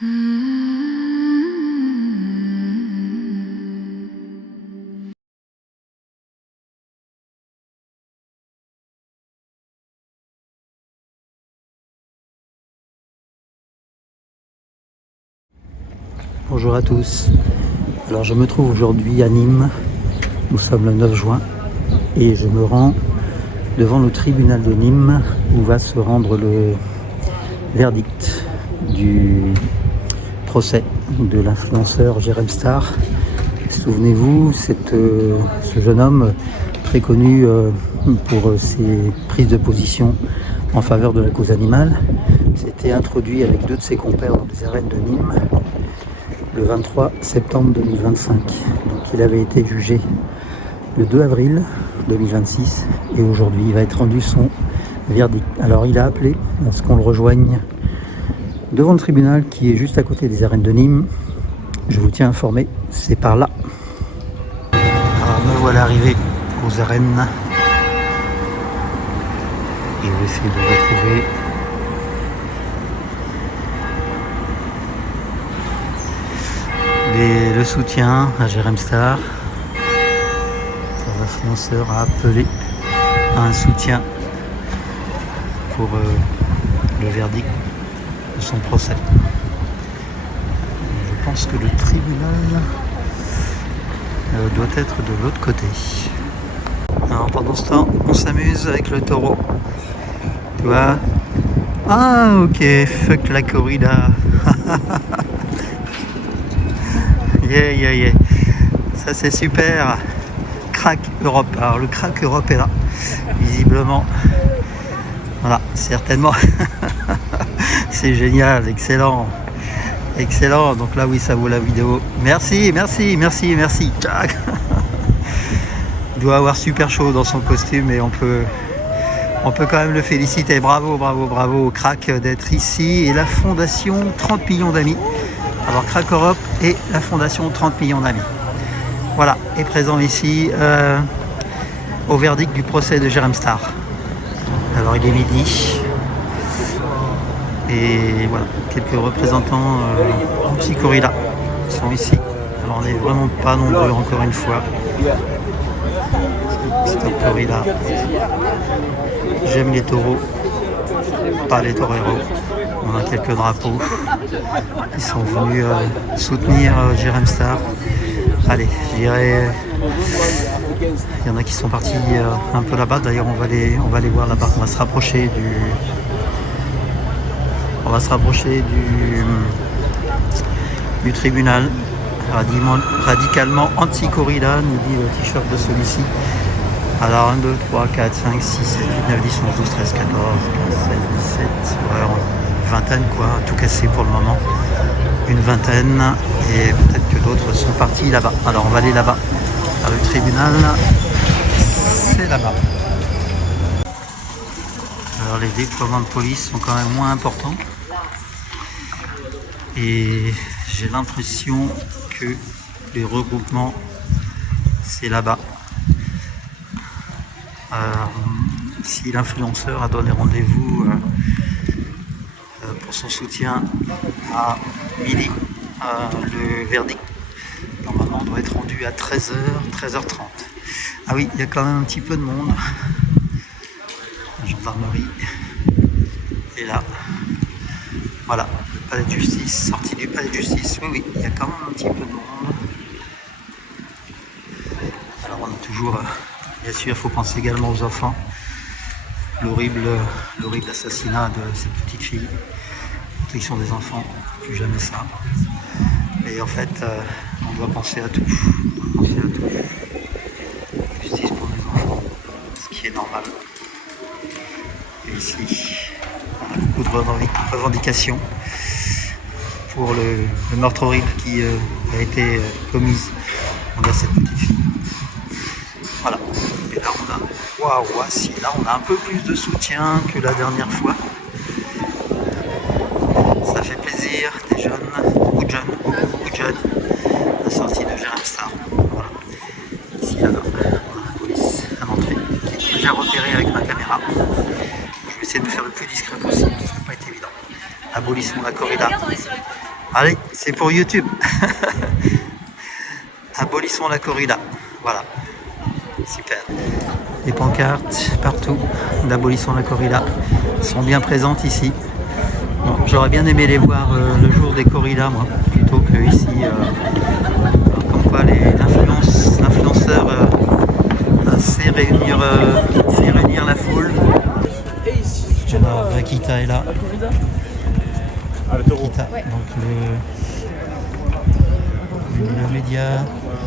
Bonjour à tous. Alors je me trouve aujourd'hui à Nîmes. Nous sommes le 9 juin et je me rends devant le tribunal de Nîmes où va se rendre le verdict du procès de l'influenceur Jérém Star. Souvenez-vous, ce jeune homme très connu pour ses prises de position en faveur de la cause animale s'était introduit avec deux de ses compères dans les arènes de Nîmes le 23 septembre 2025. Donc il avait été jugé le 2 avril 2026 et aujourd'hui il va être rendu son verdict. Alors il a appelé à ce qu'on le rejoigne devant le tribunal qui est juste à côté des arènes de Nîmes. Je vous tiens informé, c'est par là. Alors me voilà arrivé aux arènes et je vais essayer de retrouver le soutien à Jérém Star. L'influenceur a appelé à un soutien pour le verdict de son procès. Je pense que le tribunal doit être de l'autre côté. Alors pendant ce temps, on s'amuse avec le taureau. Tu vois? Ah ok, fuck la corrida. Yeah. Ça c'est super. Crack Europe. Alors le Crack Europe est là. Visiblement. Voilà, certainement. C'est génial, excellent. Excellent. Donc là oui, ça vaut la vidéo. Merci. Tchac. Il doit avoir super chaud dans son costume et on peut quand même le féliciter. Bravo au Crack d'être ici. Et la fondation 30 millions d'amis. Alors Crack Europe et la fondation 30 millions d'amis. Voilà, est présent ici au verdict du procès de Jérém Star. Alors il est midi. Et voilà, quelques représentants anti-corrida sont ici. Alors on n'est vraiment pas nombreux encore une fois. Stop corrida. J'aime les taureaux, pas les toreros. On a quelques drapeaux qui sont venus soutenir Jérém Star. Allez, je dirais, il y en a qui sont partis un peu là-bas. D'ailleurs, on va les voir là-bas. On va se rapprocher du tribunal. Radicalement anti-corrida, nous dit le t-shirt de celui-ci. Alors 1, 2, 3, 4, 5, 6, 7, 8, 9, 10, 11, 12, 13, 14, 15, 16, 17, ouais, une vingtaine quoi, tout cassé pour le moment. Une vingtaine, et peut-être que d'autres sont partis là-bas. Alors on va aller là-bas. Alors, le tribunal, c'est là-bas. Alors les déploiements de police sont quand même moins importants. Et j'ai l'impression que les regroupements, c'est là-bas. Si l'influenceur a donné rendez-vous pour son soutien à midi, le verdict normalement doit être rendu à 13h, 13h30. Ah oui, il y a quand même un petit peu de monde. La gendarmerie est là. Voilà, le palais de justice, sortie du palais de justice. Oui, il y a quand même un petit peu de monde. Alors on a toujours, bien sûr, il faut penser également aux enfants. L'horrible assassinat de cette petite fille. Protection des enfants, plus jamais ça. Et en fait, on doit penser à tout. Justice pour les enfants, ce qui est normal. Et ici, on a beaucoup de revendications pour le meurtre horrible qui a été commis envers cette petite fille. Voilà. Et là, on a un peu plus de soutien que la dernière fois. Ça fait plaisir, des jeunes, beaucoup de jeunes, la sortie de Jérém Star. Voilà. Ici, là, on a la police à l'entrée, qui est déjà repérée avec ma caméra. Je vais essayer de me faire le plus discret possible, ça n'a pas été évident. Abolissons la corrida. Allez, c'est pour YouTube. Abolissons la corrida. Voilà. Super. Les pancartes partout d'Abolissons la corrida sont bien présentes ici. Bon, j'aurais bien aimé les voir le jour des corridas, moi, plutôt que ici. Comme quoi l'influenceur sait réunir la foule. Alors, Vaquita est là. Vaquita, donc le média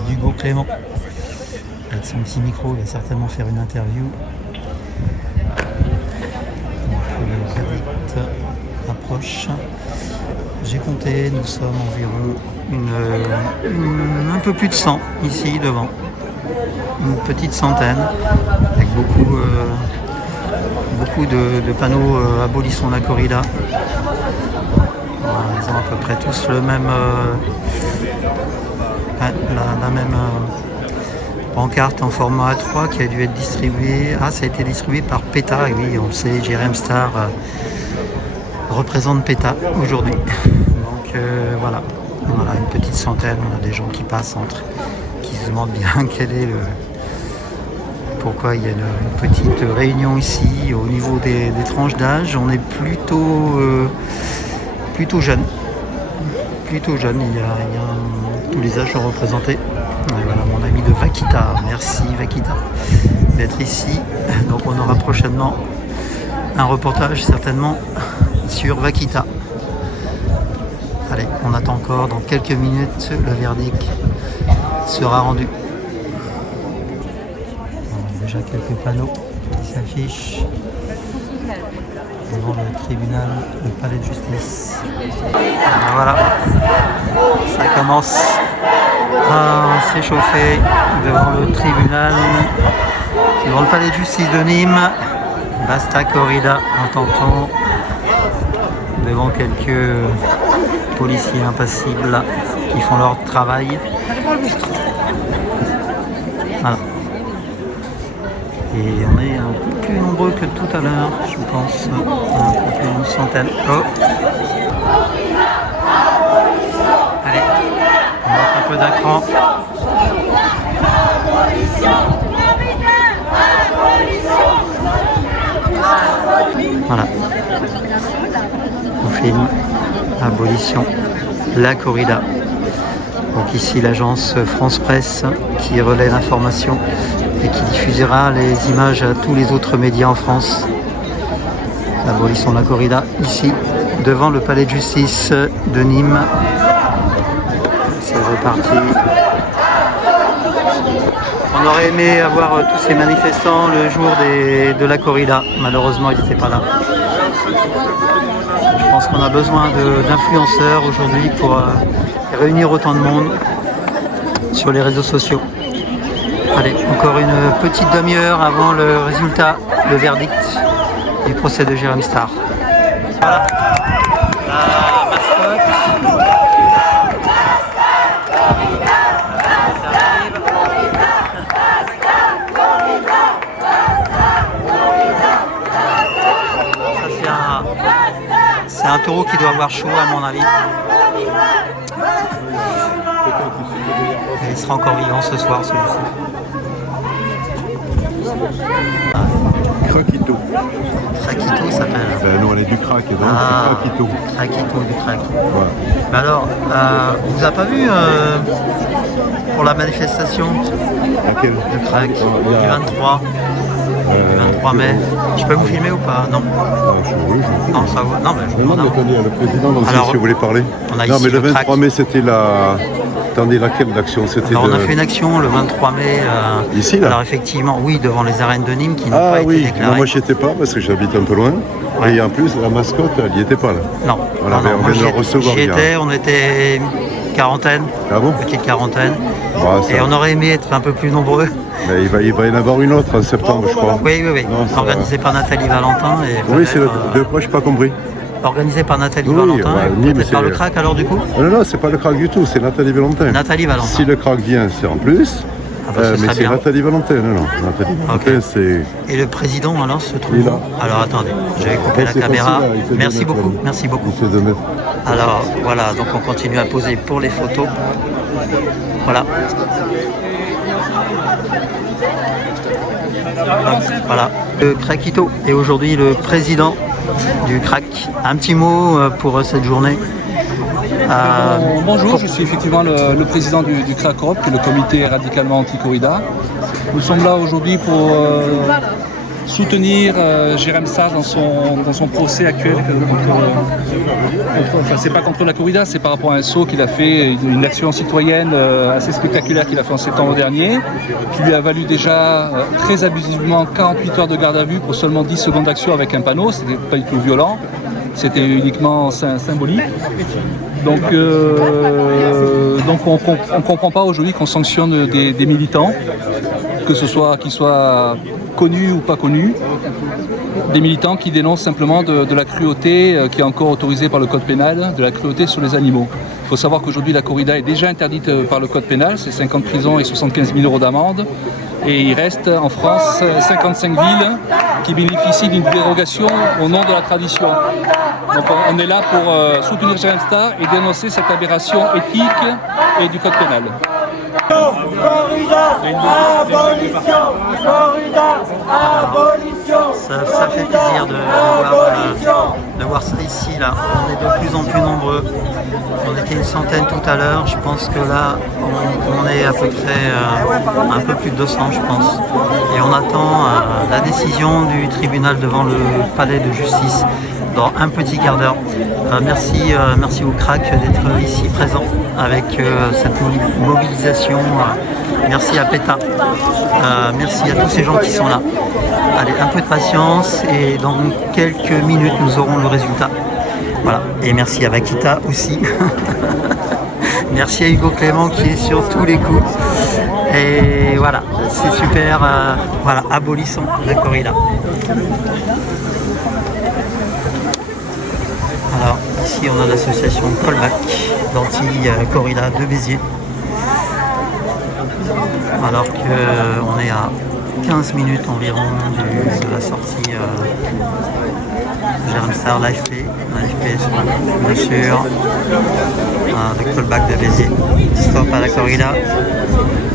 d'Hugo Clément. Avec son petit micro, il va certainement faire une interview. Donc, le verdict approche. J'ai compté, nous sommes environ un peu plus de 100 ici devant. Une petite centaine, avec beaucoup de panneaux Abolissons la corrida. Ils ont à peu près tous le même, la même pancarte en format A3 qui a dû être distribuée. Ah, ça a été distribué par PETA, et oui, on le sait, Jérém Star représente PETA aujourd'hui. Donc voilà, une petite centaine, on a des gens qui passent qui se demandent bien pourquoi il y a une petite réunion ici. Au niveau des tranches d'âge, on est plutôt jeune. Il y a tous les âges sont représentés. Et voilà mon ami de Vaquita. Merci Vaquita d'être ici. Donc on aura prochainement un reportage certainement sur Vaquita. Allez, on attend encore, dans quelques minutes, le verdict sera rendu. Déjà quelques panneaux qui s'affichent devant le tribunal, le palais de justice. Et voilà, ça commence à s'échauffer devant le tribunal, devant le palais de justice de Nîmes. Basta corrida, entend-on, devant quelques policiers impassibles qui font leur travail. Voilà. Et on est un peu plus nombreux que tout à l'heure, je pense, un peu plus d'une centaine. Oh. Allez, on monte un peu d'écran. Voilà. On filme Abolition la corrida. Donc ici l'agence France Presse qui relaie l'information et qui diffusera les images à tous les autres médias en France. Abolissons la corrida ici devant le palais de justice de Nîmes. C'est reparti. On aurait aimé avoir tous ces manifestants le jour de la corrida. Malheureusement, ils n'étaient pas là. Je pense qu'on a besoin d'influenceurs aujourd'hui pour réunir autant de monde sur les réseaux sociaux. Allez, encore une petite demi-heure avant le résultat, le verdict du procès de Jérém Star. Voilà. La mascotte. C'est un taureau qui doit avoir chaud à mon avis. Et il sera encore vivant ce soir celui-ci. Craquito. Craquito s'appelle. Nous on est du crack et donc c'est Craquito. Craquito du crack. Voilà. Mais alors, on vous a pas vu pour la manifestation Laquelle? de crack du 23 mai. Je peux vous filmer ou pas? Non. Non, ça va. Non, mais je vous Non, mais demande. attendez, le président, non, Alors, si vous voulez parler. on a Non, ici mais le le 23 crack. mai, c'était la... Attendez, laquelle l'action? C'était Alors, on a fait une action le 23 mai. Ici, là? Alors, effectivement, oui, devant les arènes de Nîmes qui n'ont pas Ah été oui, déclarées. non, moi j'y étais pas parce que j'habite un peu loin. Ouais. Et en plus, la mascotte, elle n'y était pas là. Non, On non, avait- non, on moi, vient de la recevoir j'y hier. étais, on était quarantaine, Ah bon? petite quarantaine. Bah, ça- Et on aurait aimé être un peu plus nombreux. Mais il va y en avoir une autre en septembre, je crois. Oui, oui, oui. Non, ça- Organisé par Nathalie Valentin. Et Oui, c'est peut-être, de quoi, je n'ai pas compris. organisé par Nathalie Oui, Valentin. ouais, Et Nîmes, peut-être par c'est- le crack alors du coup. Non, non, c'est pas le crack du tout, c'est Nathalie Valentin. Nathalie Valentin. Si le crack vient, c'est en plus. Ah bah, ce Mais serait c'est bien. Nathalie Valentin, non. Nathalie Valentin, Ok. c'est... Et le président alors se trouve Il est là. où? Alors attendez, je vais couper la C'est caméra. facile, là, il fait 2 Merci mètres, beaucoup, là. merci beaucoup. Il fait 2 mètres. Alors voilà, donc on continue à poser pour les photos. Voilà. Voilà, le Craquito est aujourd'hui le président du Crac. Un petit mot pour cette journée. Bonjour, je suis effectivement le président du CRAC Europe, qui est le comité radicalement anti-corrida. Nous sommes là aujourd'hui pour soutenir Jérém Sarr dans son procès actuel enfin, c'est pas contre la corrida, c'est par rapport à un saut qu'il a fait, une action citoyenne assez spectaculaire qu'il a fait en septembre dernier, qui lui a valu déjà très abusivement 48 heures de garde à vue pour seulement 10 secondes d'action avec un panneau. C'était pas du tout violent, c'était uniquement symbolique. Donc on ne comprend pas aujourd'hui qu'on sanctionne des militants, que ce soit qu'ils soient connus ou pas connus, des militants qui dénoncent simplement de la cruauté qui est encore autorisée par le code pénal, de la cruauté sur les animaux. Il faut savoir qu'aujourd'hui la corrida est déjà interdite par le code pénal, c'est 50 ans de prison et 75 000 € d'amende. Et il reste en France 55 villes qui bénéficient d'une dérogation au nom de la tradition. Donc on est là pour soutenir Jérém Sarr et dénoncer cette aberration éthique et du code pénal. Corrida, abolition! Corrida, abolition! Ça fait plaisir de voir ça ici, là. On est de plus en plus nombreux. On était une centaine tout à l'heure. Je pense que là, on est à peu près un peu plus de 200, je pense. Et on attend la décision du tribunal devant le palais de justice dans un petit quart d'heure. Merci au CRAC d'être ici présent avec cette mobilisation. Merci à PETA. Merci à tous ces gens qui sont là. Allez, un peu de patience et dans quelques minutes nous aurons le résultat. Voilà. Et merci à Vakita aussi. Merci à Hugo Clément qui est sur tous les coups. Et voilà, c'est super. Voilà, abolissons la corrida. Alors ici on a l'association Colback d'anti-corrida de Béziers. Alors qu'on est à 15 minutes environ de la sortie Jérém Sarr, l'AFP bien sûr, avec Colback de Béziers. Stop à la corrida.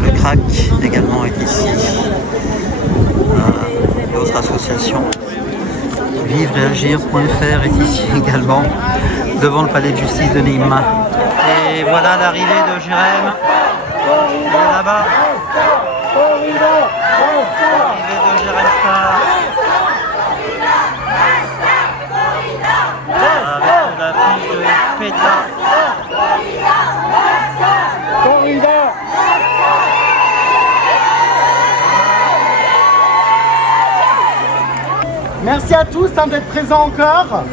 Le CRAC également est ici. D'autres associations. Vivreagir.fr est ici également, devant le palais de justice de Nîmes. Et voilà l'arrivée de Jérém. Il est là-bas. L'arrivée de Jérém Sarr. Avec la fiche de PETA. Merci à tous d'être présents encore.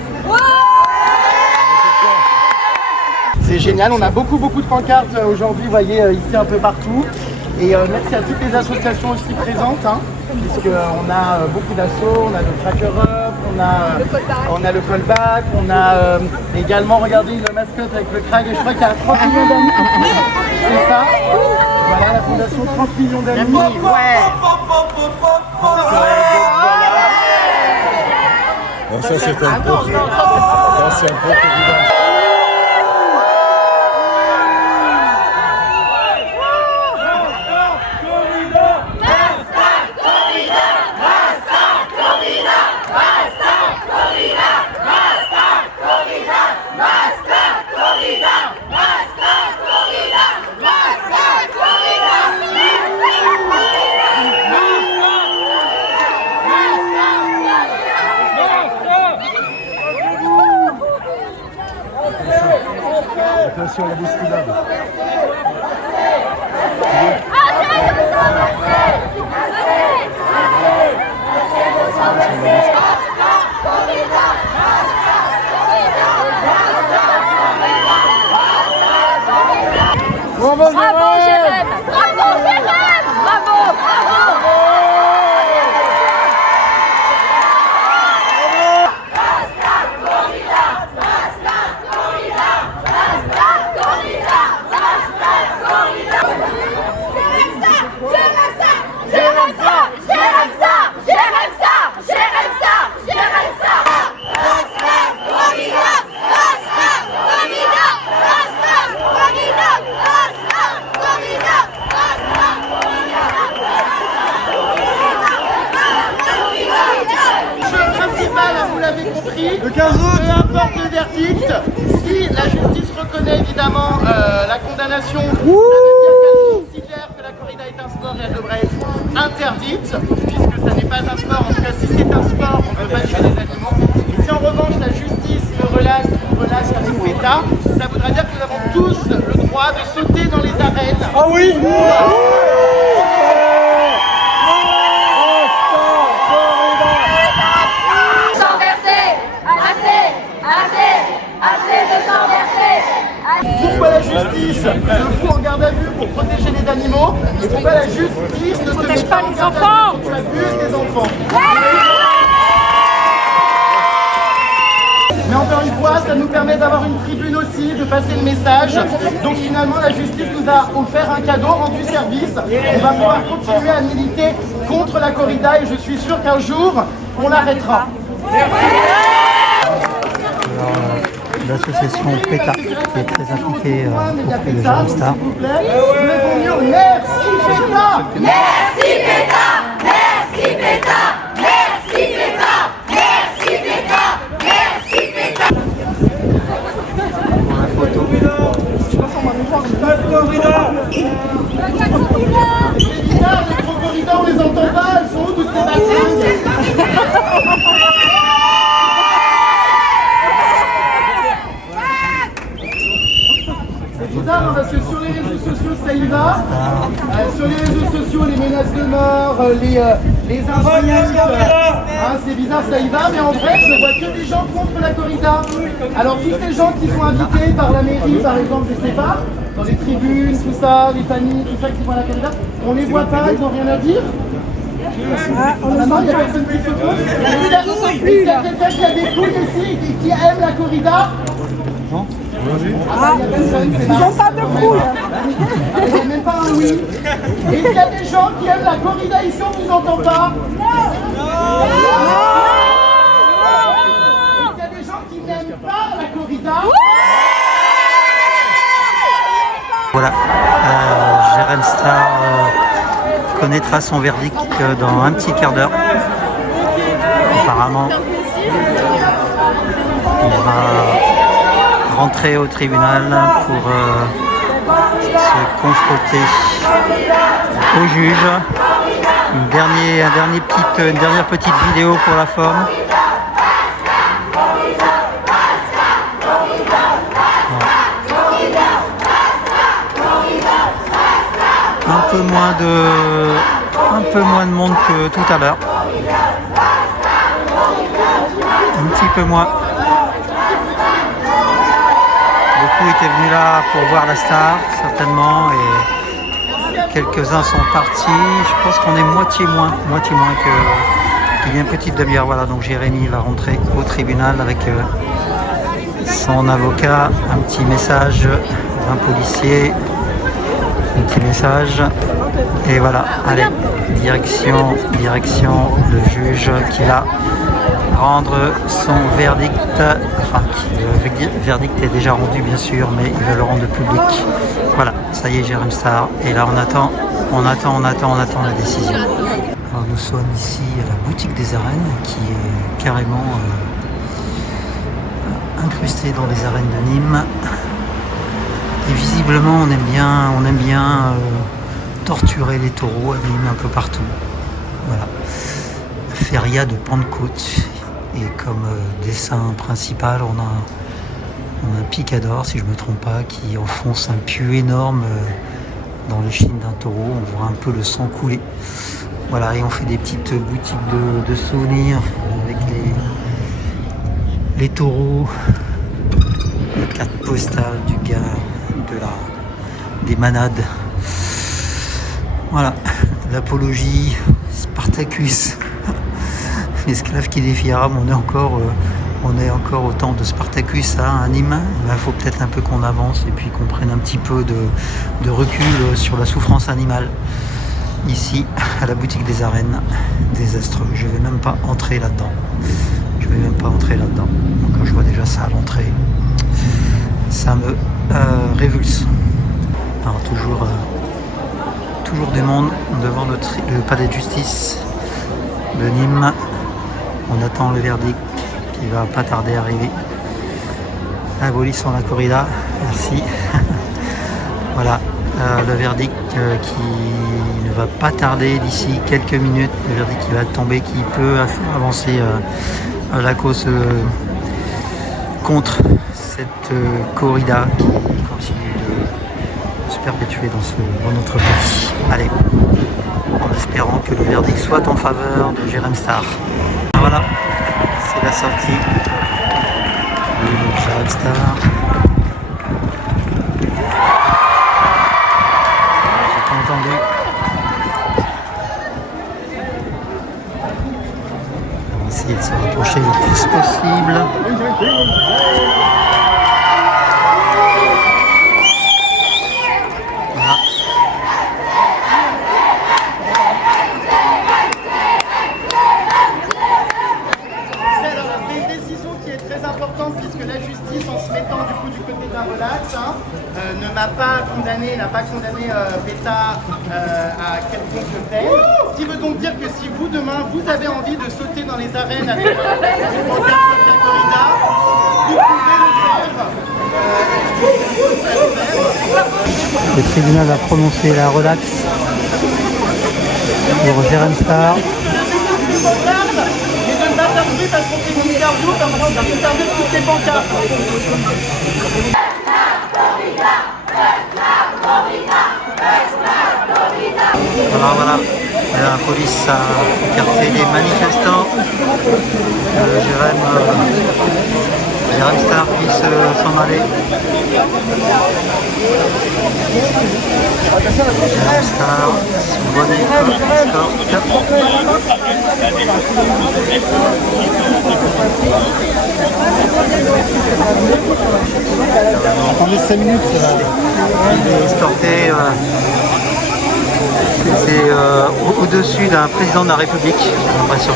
C'est génial, on a beaucoup de pancartes aujourd'hui, vous voyez, ici un peu partout. Et merci à toutes les associations aussi présentes, puisqu'on a beaucoup d'assauts, on a le Crac Europe, on a le Colback, on a également, regardez, le mascotte avec le Crac, et je crois qu'il y a 30 millions d'amis. C'est ça. Voilà, la fondation 30 millions d'amis. Ça, c'est un pro. Ça, c'est un pro. Attention à la bousculade. Bravo Jérém! Bravo Jérém! Bravo! Jérém! évidemment la condamnation. Ça veut dire qu'elle considère que la corrida est un sport et elle devrait être interdite, puisque ça n'est pas un sport. En tout cas, si c'est un sport, on ne peut pas tuer des animaux. Et si en revanche la justice me relâche avec PETA, ça voudra dire que nous avons tous le droit de sauter dans les arènes. Ah oui! Sang versé, assez de sang versé. Pourquoi la justice te fout en garde à vue pour protéger les animaux? Et pourquoi la justice ne protège pas les enfants? Tu abuses des enfants. Mais encore une fois, ça nous permet d'avoir une tribune aussi, de passer le message. Donc finalement, la justice nous a offert un cadeau, rendu service. On va pouvoir continuer à militer contre la corrida et je suis sûr qu'un jour, on l'arrêtera. L'association PETA qui est très impliquée auprès de Jérém Star. Merci PETA! Merci PETA, merci PETA, merci PETA, merci PETA, merci PETA. Pour la photo. C'est bizarre, les crocodiles, on les entend pas, elles sont où toutes ces vaccines? C'est bizarre hein, parce que sur les réseaux sociaux ça y va. Sur les réseaux sociaux, les menaces de mort, les insultes, c'est bizarre ça y va, mais en vrai je vois que des gens contre la corrida. Alors tous ces gens qui sont invités par la mairie par exemple, je sais pas, dans les tribunes, tout ça, les familles, tout ça qui vont à la corrida, on les voit pas, ils n'ont rien à dire. Maintenant, il y a personne qui se pose. Il y a quelqu'un qui a des couilles ici et qui aime la corrida. Non. Ils n'ont pas de couilles. Ils n'ont même pas un oui. Et il y a des gens qui aiment la corrida ici, on ne vous entend pas. Il y a des gens qui n'aiment pas la corrida. Voilà, Jérém Star connaîtra son verdict dans un petit quart d'heure. Apparemment, il va rentrer au tribunal pour se confronter au juge. Une dernière petite vidéo pour la forme. Un peu moins de monde que tout à l'heure. Un petit peu moins. Beaucoup étaient venus là pour voir la star, certainement, et quelques-uns sont partis. Je pense qu'on est moitié moins qu'il y a une petite demi-heure. Voilà, donc Jérémy va rentrer au tribunal avec son avocat. Un petit message d'un policier. Un petit message et voilà, allez, direction le juge qui va rendre son verdict, enfin le verdict est déjà rendu bien sûr, mais il va le rendre public. Voilà, ça y est, Jérém Star, et là on attend la décision. Alors nous sommes ici à la boutique des arènes qui est carrément incrustée dans les arènes de Nîmes. Et visiblement, on aime bien torturer les taureaux à Nîmes un peu partout. Voilà. Feria de Pentecôte. Et comme dessin principal, on a un picador, si je ne me trompe pas, qui enfonce un pieu énorme dans l'échine d'un taureau. On voit un peu le sang couler. Voilà, et on fait des petites boutiques de souvenirs avec les taureaux, les cartes postales du gars. Des manades. Voilà, l'apologie, Spartacus, l'esclave qui défie Rome. On est encore au temps de Spartacus à Nîmes. Il faut peut-être un peu qu'on avance et puis qu'on prenne un petit peu de recul sur la souffrance animale. Ici, à la boutique des arènes, désastreux. Je vais même pas entrer là-dedans. Donc quand je vois déjà ça à l'entrée, ça me révulse. Alors toujours du monde devant le palais de justice de Nîmes. On attend le verdict qui va pas tarder à arriver. Abolissons la corrida, merci. Voilà, le verdict qui ne va pas tarder d'ici quelques minutes, le verdict qui va tomber, qui peut faire avancer la cause contre cette corrida qui continue de se perpétuer dans notre pays. Allez, en espérant que le verdict soit en faveur de Jérém Star. Voilà, c'est la sortie de Jérém Star. J'ai pas entendu. On va essayer de se rapprocher le plus possible. Puisque la justice, en se mettant du coup du côté d'un relax, ne m'a pas condamné, n'a pas condamné PETA à quelconque peine. Ce qui veut donc dire que si vous demain vous avez envie de sauter dans les arènes avec une pancarte de la corrida, vous pouvez le faire. Le tribunal a prononcé la relax pour Jérém Star. Parce qu'on fait une interview, comme ça on va interviewer toutes les pancartes. Alors voilà, la police a écarté les manifestants. Jérém Star puisse s'en aller. Jérém Star, son bonnet escorte. Attendez 5 minutes. Il est escorté. C'est au-dessus d'un président de la République, j'ai l'impression.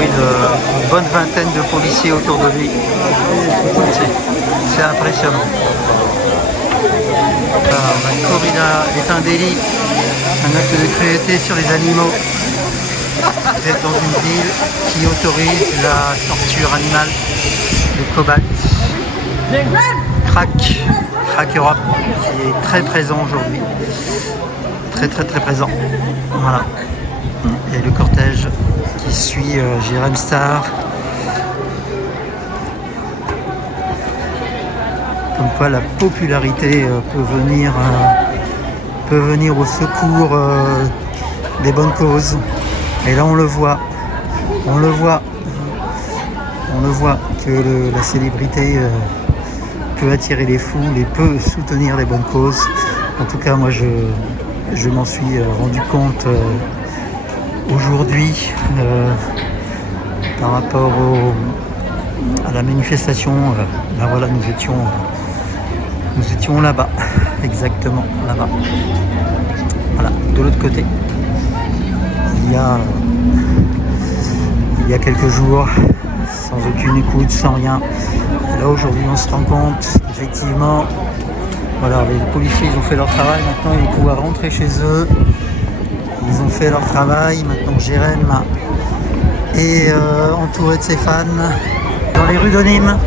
Une bonne vingtaine de policiers autour de lui. C'est impressionnant. Alors, la corrida est un délit, un acte de cruauté sur les animaux. Vous êtes dans une ville qui autorise la torture animale de cobalt. Crack Europe, qui est très présent aujourd'hui. Très présent. Voilà. Et le cortège qui suit Jérém Star. Comme quoi la popularité peut venir au secours des bonnes causes. Et là on le voit que la célébrité peut attirer les foules et peut soutenir les bonnes causes. En tout cas moi je m'en suis rendu compte aujourd'hui par rapport à la manifestation. Ben voilà, nous étions là-bas, exactement là-bas. Voilà, de l'autre côté. Il y a quelques jours, sans aucune écoute, sans rien. Et là aujourd'hui on se rend compte effectivement, voilà, les policiers ils ont fait leur travail, maintenant ils vont pouvoir rentrer chez eux. Ils ont fait leur travail, maintenant Jérém est entouré de ses fans dans les rues de Nîmes.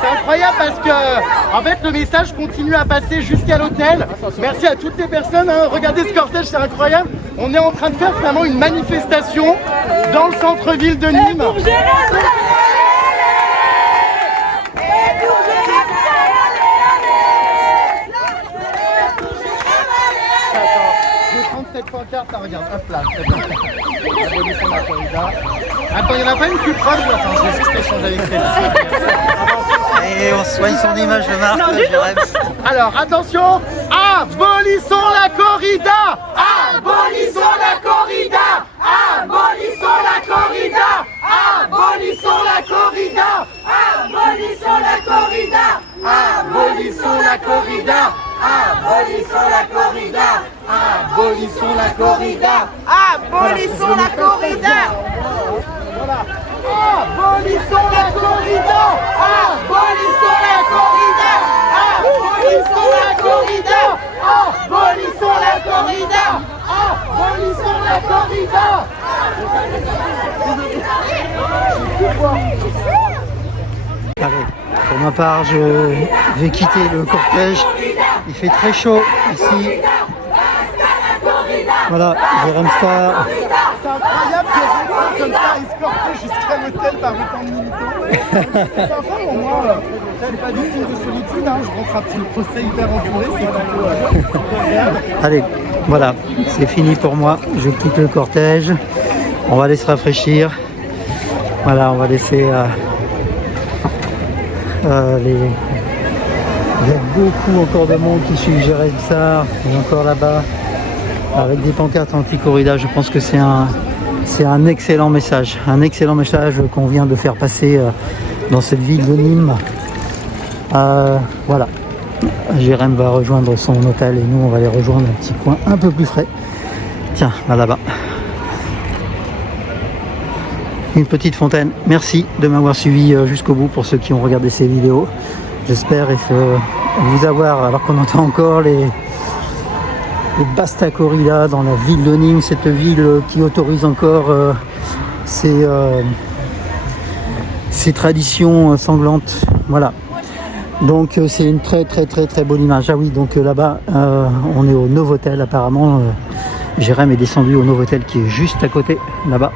C'est incroyable parce que en fait le message continue à passer jusqu'à l'hôtel. Merci à toutes les personnes, regardez ce cortège, c'est incroyable. On est en train de faire finalement une manifestation dans le centre-ville de Nîmes. Cette pancarte, regarde, hop là, c'est bien. Attends, il n'y en a pas une plus proche? Attends, je vais juste échanger avec celle-ci. Et on soigne son image de marque, Jérém. Alors, attention, abolissons la corrida! Abolissons la corrida! Abolissons la corrida! Abolissons la corrida! Abolissons la corrida! Abolissons la corrida! Abolissons la corrida! Abolissons la corrida! Abolissons la corrida! Abolissons la corrida! Abolissons la corrida! Abolissons la corrida! Abolissons la corrida! Abolissons la corrida! Allez, pour ma part, je vais quitter le cortège. Il fait très chaud ici. Voilà, Jérém Star. C'est incroyable de rentrer comme ça escorté jusqu'à l'hôtel par autant de militants. C'est sympa pour moi. C'est pas du tout de solitude, hein. Je rentre à petit procès hyper entouré, c'est plutôt agréable. Allez, voilà, c'est fini pour moi. Je quitte le cortège. On va aller se rafraîchir. Voilà, on va laisser les... Il y a beaucoup encore de monde qui suit Jérém Star. Il est encore là-bas avec des pancartes anti-corrida. Je pense que c'est un excellent message. Un excellent message qu'on vient de faire passer dans cette ville de Nîmes. Voilà. Jérém va rejoindre son hôtel et nous on va aller rejoindre un petit coin un peu plus frais. Tiens, là-bas. Une petite fontaine. Merci de m'avoir suivi jusqu'au bout pour ceux qui ont regardé ces vidéos. J'espère vous avoir, alors qu'on entend encore les Basta Corrida dans la ville de Nîmes, cette ville qui autorise encore ces traditions sanglantes. Voilà. Donc c'est une très bonne image. Ah oui, donc là-bas, on est au Novotel apparemment. Jérém est descendu au Novotel qui est juste à côté, là-bas.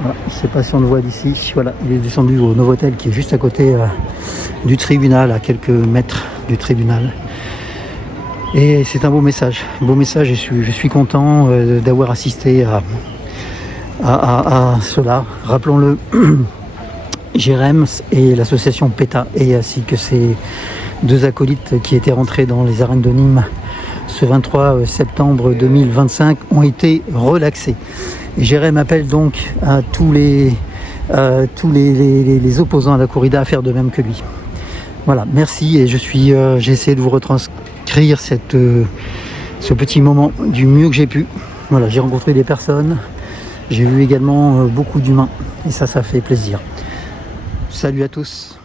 Voilà, je ne sais pas si on le voit d'ici. Voilà, il est descendu au Novotel qui est juste à côté du tribunal, à quelques mètres du tribunal. Et c'est un beau message et je suis content d'avoir assisté à cela. Rappelons-le, Jérém et l'association PETA, et ainsi que ces deux acolytes qui étaient rentrés dans les arènes de Nîmes ce 23 septembre 2025 ont été relaxés. Et Jérém appelle donc à tous les opposants à la corrida à faire de même que lui. Voilà, merci, et j'ai essayé de vous retranscrire ce petit moment du mieux que j'ai pu. Voilà, j'ai rencontré des personnes, j'ai vu également beaucoup d'humains, et ça fait plaisir. Salut à tous.